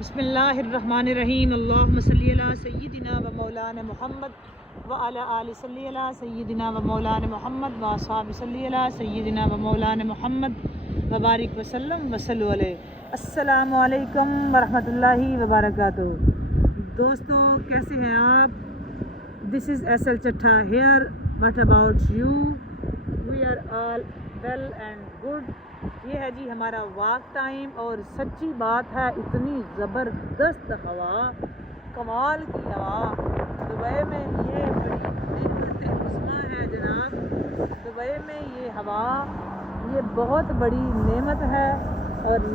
بسم اللہ الرحمن الرحیم اللہم صلی علی سیدنا و مولانا محمد وعلی آل صلی علی سیدنا و مولانا محمد و اصحاب صلی علی سیدنا و مولانا محمد وبارک وسلم وصلو علیہ۔ السلام علیکم ورحمۃ اللہ وبرکاتہ۔ دوستو کیسے ہیں آپ؟ This is S L Chattha here, what about you? We are all well and good. یہ ہے جی ہمارا واک ٹائم، اور سچی بات ہے اتنی زبردست ہوا، کمال کی ہوا دبئی میں، یہ بڑی نعمت عظمیٰ ہے جناب۔ دبئی میں یہ ہوا، یہ بہت بڑی نعمت ہے، اور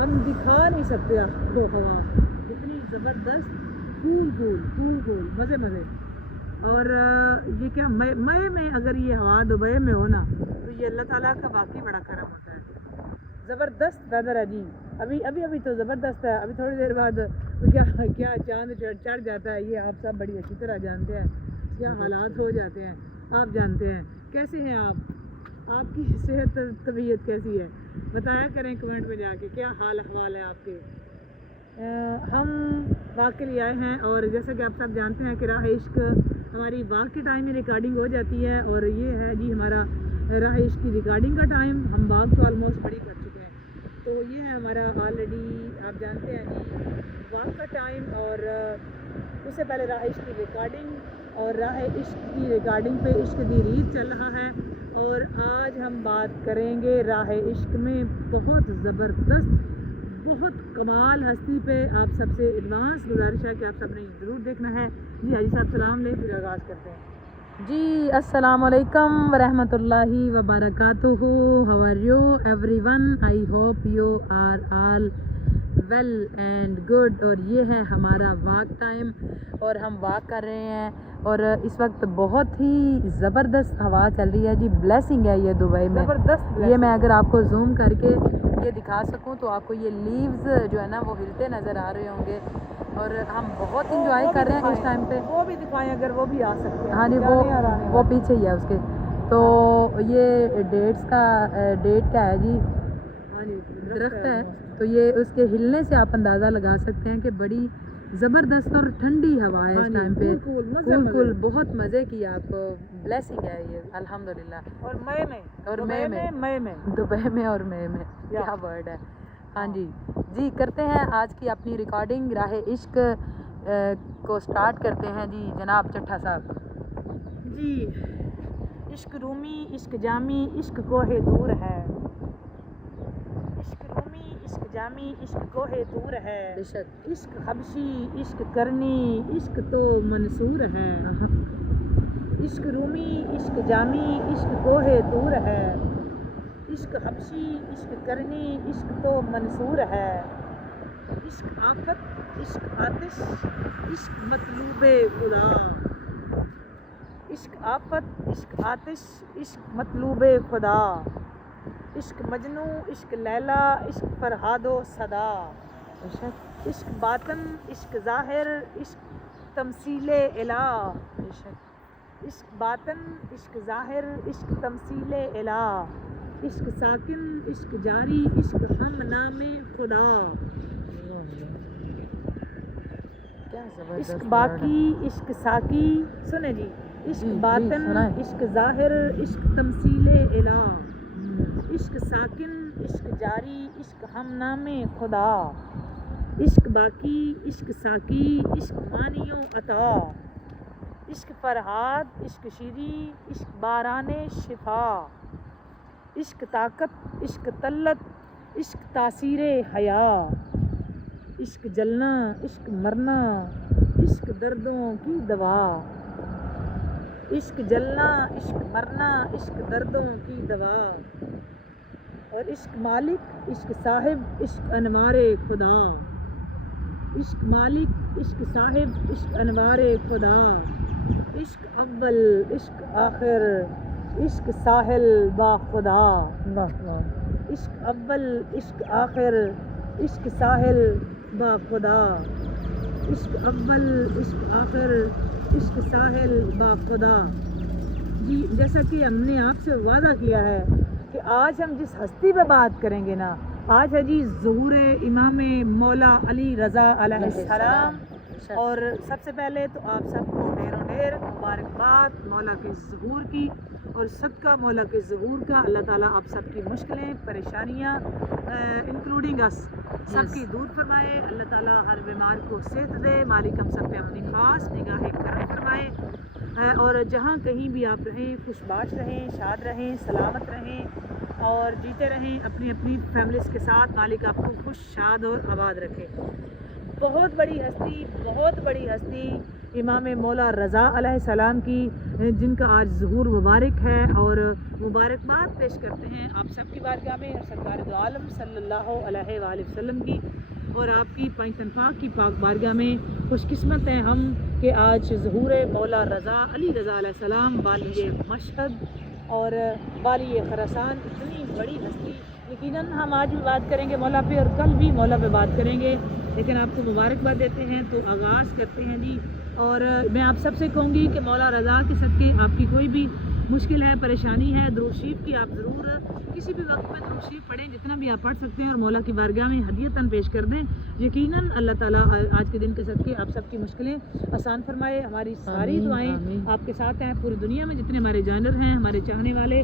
ہم دکھا نہیں سکتے وہ ہوا، اتنی زبردست، کول مزے مزے۔ اور یہ کیا مئی میں اگر یہ ہوا دبئی میں ہو نا، تو یہ اللہ تعالیٰ کا واقعی بڑا کرم ہوتا ہے۔ زبردست ویدر ہے جی، ابھی تو زبردست ہے، ابھی تھوڑی دیر بعد کیا چاند چڑھ جاتا ہے، یہ آپ سب بڑی اچھی طرح جانتے ہیں، کیا حالات ہو جاتے ہیں آپ جانتے ہیں۔ کیسے ہیں آپ کی صحت طبیعت کیسی ہے؟ بتایا کریں کمنٹ میں جا کے کیا حال احوال ہے آپ کے۔ ہم واک کے لیے آئے ہیں، اور جیسا کہ آپ سب جانتے ہیں کہ راہ عشق ہماری واک کے ٹائم میں ریکارڈنگ ہو جاتی ہے، اور یہ ہے جی ہمارا راہ عشق کی ریکارڈنگ کا ٹائم۔ ہم واک تو آلموسٹ بڑی کر چکے ہیں، تو یہ ہے ہمارا آلریڈی آپ جانتے ہیں جی واک کا ٹائم، اور اس سے پہلے راہ عشق کی ریکارڈنگ، اور راہ عشق کی ریکارڈنگ پہ عشق دی ریت چل رہا ہے۔ اور آج ہم بات کریں گے راہ عشق میں بہت زبردست، بہت کمال ہستی پہ۔ آپ سب سے ایڈوانس گزارش ہے کہ آپ سب نے ضرور دیکھنا ہے۔ جی حاجی صاحب سلام لیں، پھر آغاز کرتے ہیں۔ جی السلام علیکم ورحمۃ اللہ وبرکاتہ۔ How are you everyone? I hope you are all well and good. اور یہ ہے ہمارا واک ٹائم، اور ہم واک کر رہے ہیں، اور اس وقت بہت ہی زبردست ہوا چل رہی ہے جی۔ بلیسنگ ہے یہ دبئی میں، زبردست۔ یہ میں اگر آپ کو زوم کر کے یہ دکھا سکوں تو آپ کو یہ لیوز جو ہے نا وہ ہلتے نظر آ رہے ہوں گے، اور ہم بہت انجوائے کر رہے ہیں اس ٹائم پہ۔ وہ بھی دکھائیں اگر وہ بھی آ سکتے ہیں۔ ہاں جی، وہ پیچھے ہی ہے اس کے۔ تو یہ ڈیٹ کا ہے جی، درخت ہے، تو یہ اس کے ہلنے سے آپ اندازہ لگا سکتے ہیں کہ بڑی زبردست اور ٹھنڈی ہوا ہے اس ٹائم پہ، کول بہت مزے کی۔ آپ بلیسنگ ہے یہ الحمدللہ۔ اور مئی میں دبئی میں اور مئی میں کیا ورڈ ہے۔ ہاں جی کرتے ہیں آج کی اپنی ریکارڈنگ راہ عشق کو سٹارٹ کرتے ہیں جی جناب چٹھا صاحب۔ جی عشق رومی، عشق جامی، عشق کوہ دور ہے، عشق رومی، عشق جامی، عشق کوہ دور ہے، عشق حبشی، عشق کرنی، عشق تو منصور ہے۔ عشق رومی، عشق جامی، عشق کوہ دور ہے، عشق حبشی، عشق کرنی، عشق تو منصور ہے۔ عشق آفت، عشق آتش، عشق مطلوب خدا، عشق آفت، عشق آتش، عشق مطلوب خدا، عشق مجنو، عشق لیلا، عشق فرہاد و صدا، عشق باطن، عشق ظاہر، عشق تمثیل الہ، عشق باطن، عشق ظاہر، عشق تمثیل الہ، عشق ساکن، عشق جاری، عشق ہم نام خدا، عشق باقی، عشق ساکی، سنیں جی، عشق باطن، عشق ظاہر، عشق تمثیل الہ، عشق ساکن، عشق جاری، عشق ہم نام خدا، عشق باقی، عشق ساکی، عشق مانی و عطا، عشق فرہاد، عشق شیری، عشق باران شفا، عشق طاقت، عشق طلت، عشق تاثیر حیا، عشق جلنا، عشق مرنا، عشق دردوں کی دوا، عشق جلنا، عشق مرنا، عشق دردوں کی دوا، اور عشق مالک، عشق صاحب، عشق انوار خدا، عشق مالک، عشق صاحب، عشق انوار خدا، عشق اول، عشق آخر، عشق ساحل با خدا، عشق اول، عشق آخر، عشق ساحل با خدا، عشق اول، عشق آخر، عشق ساحل با خدا۔ جی جیسا کہ ہم نے آپ سے وعدہ کیا ہے کہ آج ہم جس ہستی پہ بات کریں گے نا، آج ہے جی ظہور امام مولا علی رضا علیہ السلام، اور سب سے پہلے تو آپ سب کو ڈھیر مبارکباد مولا کے ظہور کی، اور صدقہ مولا کے ظہور کا اللہ تعالیٰ آپ سب کی مشکلیں پریشانیاں انکلوڈنگ اس سب کی دور فرمائے۔ اللہ تعالیٰ ہر بیمار کو صحت دے، مالک ہم سب پہ اپنی خاص نگاہ کرم فرمائے، اور جہاں کہیں بھی آپ رہیں خوش باش رہیں، شاد رہیں، سلامت رہیں اور جیتے رہیں اپنی اپنی فیملیز کے ساتھ۔ مالک آپ کو خوش شاد اور آباد رکھے۔ بہت بڑی ہستی امام مولا رضا علیہ السلام کی، جن کا آج ظہور مبارک ہے، اور مبارکباد پیش کرتے ہیں آپ سب کی بارگاہ میں، اور سرکار دو عالم صلی اللہ علیہ وآلہ وسلم کی اور آپ کی پنجتن پاک کی پاک بارگاہ میں خوش قسمت ہیں ہم کہ آج ظہور مولا رضا علی رضا علیہ السلام والی مشہد اور والی خراسان، اتنی بڑی ہستی۔ یقیناً ہم آج بھی بات کریں گے مولا پہ، اور کل بھی مولا پہ بات کریں گے، لیکن آپ کو مبارکباد دیتے ہیں تو آغاز کرتے ہیں جی۔ اور میں آپ سب سے کہوں گی کہ مولا رضا کے صدقے آپ کی کوئی بھی مشکل ہے، پریشانی ہے، درود شریف کی آپ ضرور کسی بھی وقت میں درود شریف پڑھیں، جتنا بھی آپ پڑھ سکتے ہیں، اور مولا کی بارگاہ میں ہدیتاً پیش کر دیں۔ یقیناً اللہ تعالیٰ آج کے دن کے صدقے آپ سب کی مشکلیں آسان فرمائے۔ ہماری ساری دعائیں آپ کے ساتھ ہیں، پوری دنیا میں جتنے ہمارے جانر ہیں، ہمارے چاہنے والے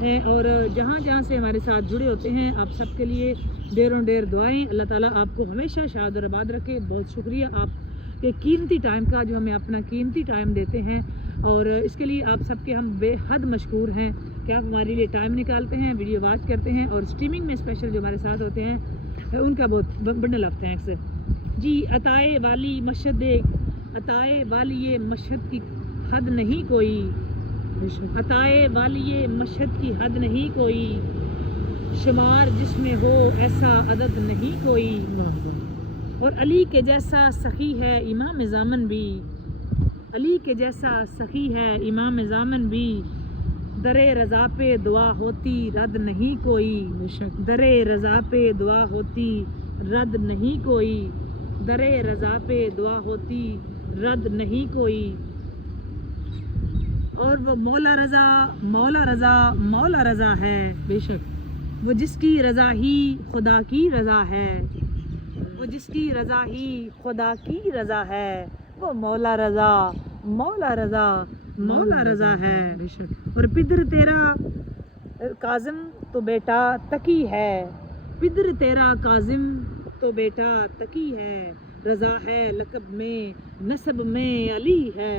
ہیں، اور جہاں جہاں سے ہمارے ساتھ جڑے ہوتے ہیں، آپ سب کے لیے ڈیروں ڈیر دعائیں۔ اللہ تعالیٰ آپ کو ہمیشہ شاد اور آباد رکھے۔ بہت شکریہ آپ کے قیمتی ٹائم کا، جو ہمیں اپنا قیمتی ٹائم دیتے ہیں، اور اس کے لیے آپ سب کے ہم بے حد مشکور ہیں کہ آپ ہمارے لیے ٹائم نکالتے ہیں، ویڈیو واچ کرتے ہیں، اور اسٹریمنگ میں اسپیشل جو ہمارے ساتھ ہوتے ہیں ان کا بہت بنڈل آف تھینکس جی۔ عطائے والی یہ مشہد کی حد نہیں کوئی، عطائے والی یہ مشہد کی حد نہیں کوئی، شمار جس میں ہو ایسا عدد نہیں کوئی، اور علی کے جیسا سخی ہے امام زامن بھی، علی کے جیسا سخی ہے امام زامن بھی، درے رضا پہ دعا ہوتی رد نہیں کوئی، درے رضا پہ دعا ہوتی رد نہیں کوئی، درے رضا پہ دعا ہوتی رد نہیں کوئی۔ اور وہ مولا رضا ہے، بے شک وہ جس کی رضا ہی خدا کی رضا ہے، وہ جس کی رضا ہی خدا کی رضا ہے، وہ مولا رضا ہے، بے شک۔ اور پدر تیرا کاظم تو بیٹا تقی ہے، پدر تیرا کاظم تو بیٹا تقی ہے، رضا ہے لقب میں نسب میں علی ہے،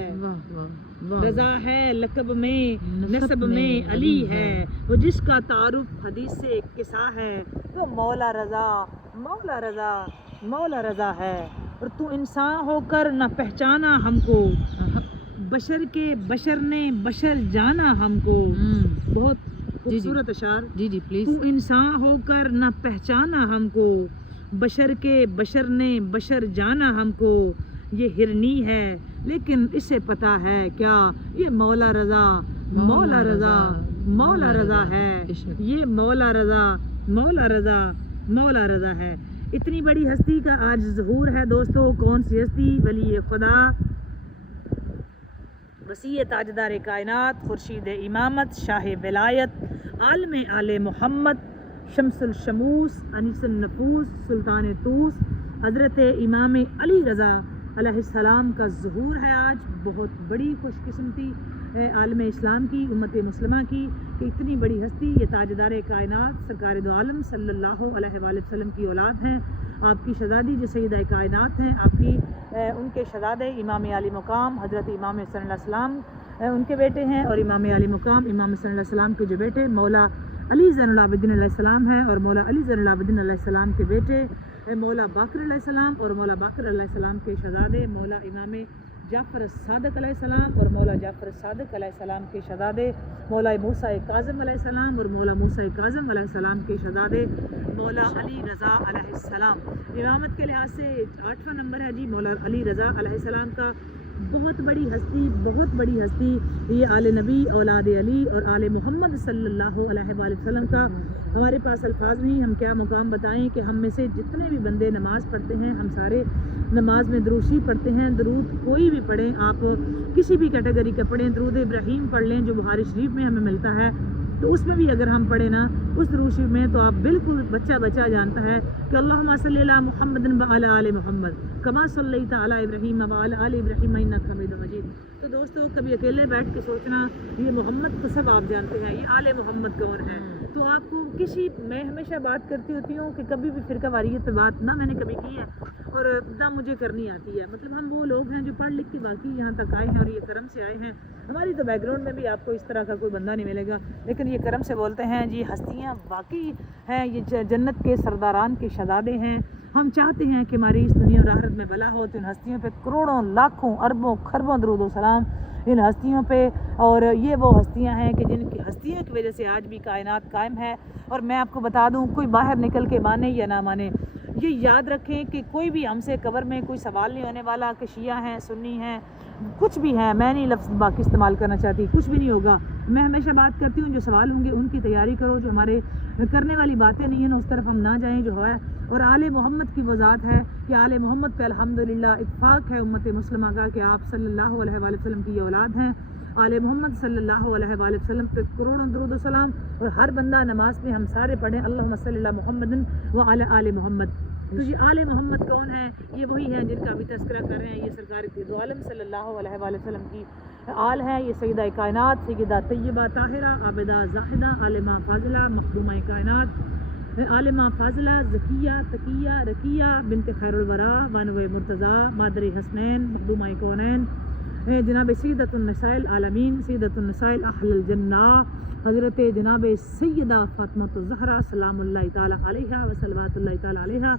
رضا ہے لقب میں نسب میں علی ہے، وہ جس کا تعارف حدیث سے قصہ ہے، وہ مولا رضا ہے۔ اور تو انسان ہو کر نہ پہچانا ہم کو، بشر کے بشر نے بشر جانا ہم کو۔ بہت خوبصورت اشعار جی پلیز۔ تو انسان ہو کر نہ پہچانا ہم کو، بشر کے بشر نے بشر جانا ہم کو، یہ ہرنی ہے لیکن اسے پتہ ہے کیا، یہ مولا رضا ہے، یہ مولا رضا ہے۔ اتنی بڑی ہستی کا آج ظہور ہے دوستو۔ کون سی ہستی؟ ولی خدا، وسیع تاجدار کائنات، خورشید امامت، شاہ ولایت، عالم آل محمد، شمس الشموس، انیس النفوس، سلطان طوس، حضرت امام علی رضا علیہ السلام کا ظہور ہے آج۔ بہت بڑی خوش قسمتی عالم اسلام کی، امت مسلمہ کی، کہ اتنی بڑی ہستی، یہ تاجدار کائنات سرکار دو عالم صلی اللہ علیہ وآلہ وسلم کی اولاد ہیں۔ آپ کی شہزادی جو سیدہ کائنات ہیں، آپ کی ان کے شہزادے امام علی مقام حضرت امام حسن علیہ السلام ان کے بیٹے ہیں، اور امام علی مقام امام حسن علیہ السلام کے جو بیٹے مولا علی زین العابدین علیہ السلام ہیں، اور مولا علی زین العابدین علیہ السلام کے بیٹے مولا باقر علیہ السلام، اور مولا باقر علیہ السلام کے شہزادے مولا امام جعفر الصادق علیہ السلام، اور مولا جعفر الصادق علیہ السلام کے شہزادے مولا موسیٰ کاظم علیہ السلام، اور مولا موسیٰ کاظم علیہ السلام کے شہزادے مولا علی رضا علیہ السلام۔ امامت کے لحاظ سے 8واں نمبر ہے جی مولا علی رضا علیہ السلام کا۔ بہت بڑی ہستی یہ آل نبی، اولاد علی اور آل محمد صلی اللہ علیہ وآلہ وسلم کا ہمارے پاس الفاظ نہیں، ہم کیا مقام بتائیں کہ ہم میں سے جتنے بھی بندے نماز پڑھتے ہیں، ہم سارے نماز میں درود شریف پڑھتے ہیں۔ درود کوئی بھی پڑھیں، آپ کسی بھی کیٹیگری کا پڑھیں، درود ابراہیم پڑھ لیں جو بخاری شریف میں ہمیں ملتا ہے، تو اس میں بھی اگر ہم پڑھیں نا اس درود شریف میں تو آپ بالکل بچہ جانتا ہے کہ اللہم صلی علی محمد وعلی آل محمد کما صلیت علی ابراہیم وعلی آل ابراہیم انک حمید مجید۔ تو دوستو کبھی اکیلے بیٹھ کے سوچنا یہ محمد تو سب آپ جانتے ہیں، یہ آل محمد کون ہے؟ تو آپ کو میں ہمیشہ بات کرتی ہوتی ہوں کہ کبھی بھی فرقہ واریت پہ بات نہ میں نے کبھی کی ہے اور نہ مجھے کرنی آتی ہے۔ مطلب ہم وہ لوگ ہیں جو پڑھ لکھ کے باقی یہاں تک آئے ہیں اور یہ کرم سے آئے ہیں۔ ہماری تو بیک گراؤنڈ میں بھی آپ کو اس طرح کا کوئی بندہ نہیں ملے گا، لیکن یہ کرم سے بولتے ہیں جی ہستیاں واقعی ہیں، یہ جنت کے سرداران کے شہزادے ہیں۔ ہم چاہتے ہیں کہ ہماری اس دنیا اور آخرت میں بھلا ہو، تو ان ہستیوں پہ کروڑوں لاکھوں اربوں خربوں درود و سلام ان ہستیوں پہ۔ اور یہ وہ ہستیاں ہیں کہ جن کی ہستیوں کی وجہ سے آج بھی کائنات قائم ہے۔ اور میں آپ کو بتا دوں، کوئی باہر نکل کے مانے یا نہ مانے، یہ یاد رکھیں کہ کوئی بھی ہم سے قبر میں کوئی سوال نہیں ہونے والا کہ شیعہ ہیں، سنی ہیں، کچھ بھی ہیں۔ میں نہیں لفظ باقی استعمال کرنا چاہتی، کچھ بھی نہیں ہوگا۔ میں ہمیشہ بات کرتی ہوں جو سوال ہوں گے ان کی تیاری کرو، جو ہمارے کرنے والی باتیں نہیں ہیں نا اس طرف ہم نہ جائیں جو ہے۔ اور آل محمد کی وہ ذات ہے کہ آل محمد پہ الحمدللہ اتفاق ہے امت مسلمہ کا کہ آپ صلی اللہ علیہ وآلہ وسلم کی یہ اولاد ہیں۔ آل محمد صلی اللہ علیہ وآلہ وسلم پہ کروڑوں درود و سلام، اور ہر بندہ نماز میں ہم سارے پڑھیں اللہم صلی اللہ محمد وعلی آل محمد۔ تو یہ آل محمد کون ہیں؟ یہ وہی ہیں جن کا ابھی تذکرہ کر رہے ہیں، یہ سرکار دو عالم صلی اللہ علیہ وآلہ وسلم کی آل ہیں۔ یہ سیدہ کائنات، سیدہ طیبہ طاہرہ عابدہ زاہدہ، عالمہ فاضلہ مخدومہ کائنات، عالمہ فاضلہ ذکیہ تقیہ رقیہ بنت خیر الورا بانو مرتضیٰ مادر حسنین مخدومہ کونین، جناب سیدۃ النساء العالمین، سیدۃ النساء اہل الجنہ، حضرت جناب سیدہ فاطمہ الزہرا سلام اللہ تعالیٰ علیہا و صلوات اللہ تعالیٰ علیہا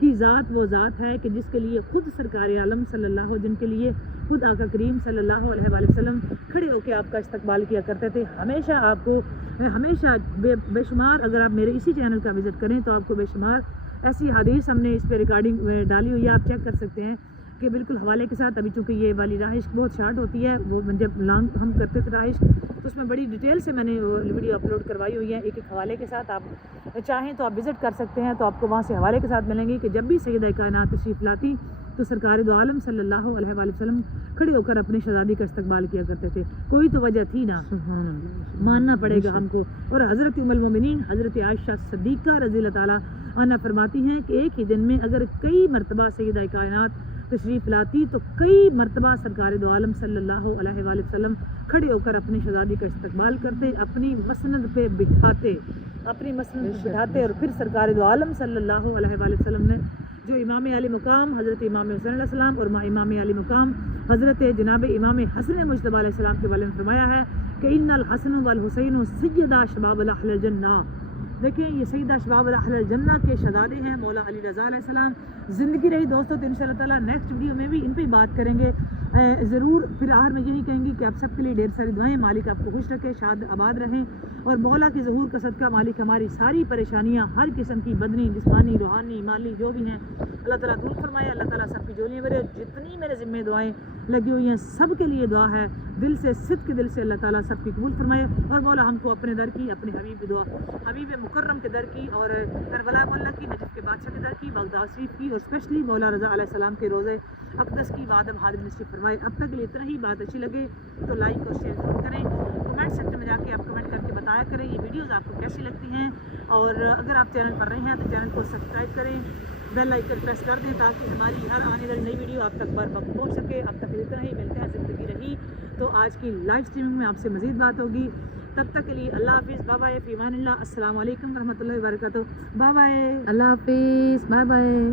کی ذات وہ ذات ہے کہ جس کے لیے خود سرکار عالم صلی اللہ، جن کے لیے خود آقا کریم صلی اللہ علیہ وآلہ وسلم کھڑے ہو کے آپ کا استقبال کیا کرتے تھے۔ ہمیشہ آپ کو ہمیشہ بے شمار، اگر آپ میرے اسی چینل کا وزٹ کریں تو آپ کو بے شمار ایسی حدیث ہم نے اس پہ ریکارڈنگ ڈالی ہوئی ہے، آپ چیک کر سکتے ہیں کہ بالکل حوالے کے ساتھ۔ ابھی چونکہ یہ والی رہائش بہت شارٹ ہوتی ہے، وہ جب لانگ ہم کرتے تھے رہائش تو اس میں بڑی ڈیٹیل سے میں نے ویڈیو اپلوڈ کروائی ہوئی ہے، ایک حوالے کے ساتھ۔ آپ چاہیں تو آپ وزٹ کر سکتے ہیں، تو آپ کو وہاں سے حوالے کے ساتھ ملیں گے کہ جب بھی سیدہ کائنات تشریف لاتی تو سرکار دو عالم صلی اللہ علیہ وآلہ وسلم کھڑے ہو کر اپنے شہزادی کا استقبال کیا کرتے تھے۔ کوئی تو وجہ تھی نا، ماننا پڑے گا ہم کو۔ اور حضرت ام المومنین حضرت عائشہ صدیقہ رضی اللہ تعالیٰ عنہا فرماتی ہیں کہ ایک ہی دن میں اگر کئی مرتبہ سیدہ کائنات تشریف لاتی تو کئی مرتبہ سرکار دو عالم صلی اللہ علیہ وآلہ وسلم کھڑے ہو کر اپنی شہزادی کا استقبال کرتے، اپنی مسند پہ بٹھاتے، اور پھر سرکار دو عالم صلی اللہ علیہ وآلہ وسلم نے جو امام علی مقام حضرت امام حسین علیہ السلام اور امام علی مقام حضرت جناب امام حسن مجتبی علیہ السلام کے بارے میں فرمایا ہے کہ ان الحسن والحسین سیدہ شباب اہل الجنہ۔ دیکھیں یہ سیدہ شباب اہل الجنہ کے شہزادے ہیں مولا علی رضا علیہ السلام۔ زندگی رہی دوستو تو انشاءاللہ تعالیٰ نیکسٹ ویڈیو میں بھی ان پہ بات کریں گے ضرور۔ پھر آخر میں یہی کہیں گے کہ آپ سب کے لیے ڈھیر ساری دعائیں، مالک آپ کو خوش رکھے، شاد آباد رہیں، اور مولا کے ظہور کا صدقہ مالک ہماری ساری پریشانیاں ہر قسم کی بدنی جسمانی روحانی مالی جو بھی ہیں اللہ تعالیٰ دور فرمائے۔ اللہ تعالیٰ سب کی جولیاں بھرے۔ جتنی میرے ذمہ دعائیں لگی ہوئی ہیں سب کے لیے دعا ہے، دل سے صدق کے دل سے اللہ تعالیٰ سب کی قبول فرمائے، اور مولا ہم کو اپنے در کی، اپنے حبیب دعا حبیب مکرم کے در کی، اور کربلا مولا کی، نجف کے بادشاہ کے در کی، بغداد شریف کی، اور اسپیشلی مولا رضا علیہ السلام کے روزے اقدس کی وعدم حاضر نصیب فرمائے۔ اب تک کے لیے اتنا ہی، بات اچھی لگے تو لائک اور شیئر ضرور کریں، کمنٹ سیکشن میں جا کے آپ کمنٹ کر کے بتایا کریں یہ ویڈیوز آپ کو کیسی لگتی ہیں، اور اگر آپ چینل پر رہے ہیں تو چینل کو سبسکرائب کریں، بیل آئیکن پریس کر دیں تاکہ ہماری ہر آنے والی نئی ویڈیو آپ تک بر وقت پہنچ سکے۔ اب تک اتنا ہی، ملتے ہیں زندگی رہی تو آج کی لائیو اسٹریمنگ میں آپ سے مزید بات ہوگی۔ تب تک کے لیے اللہ حافظ، بائے بائے، فی امان اللہ، السلام علیکم ورحمۃ اللہ وبرکاتہ، بائے بائے، اللہ حافظ، بائے بائے۔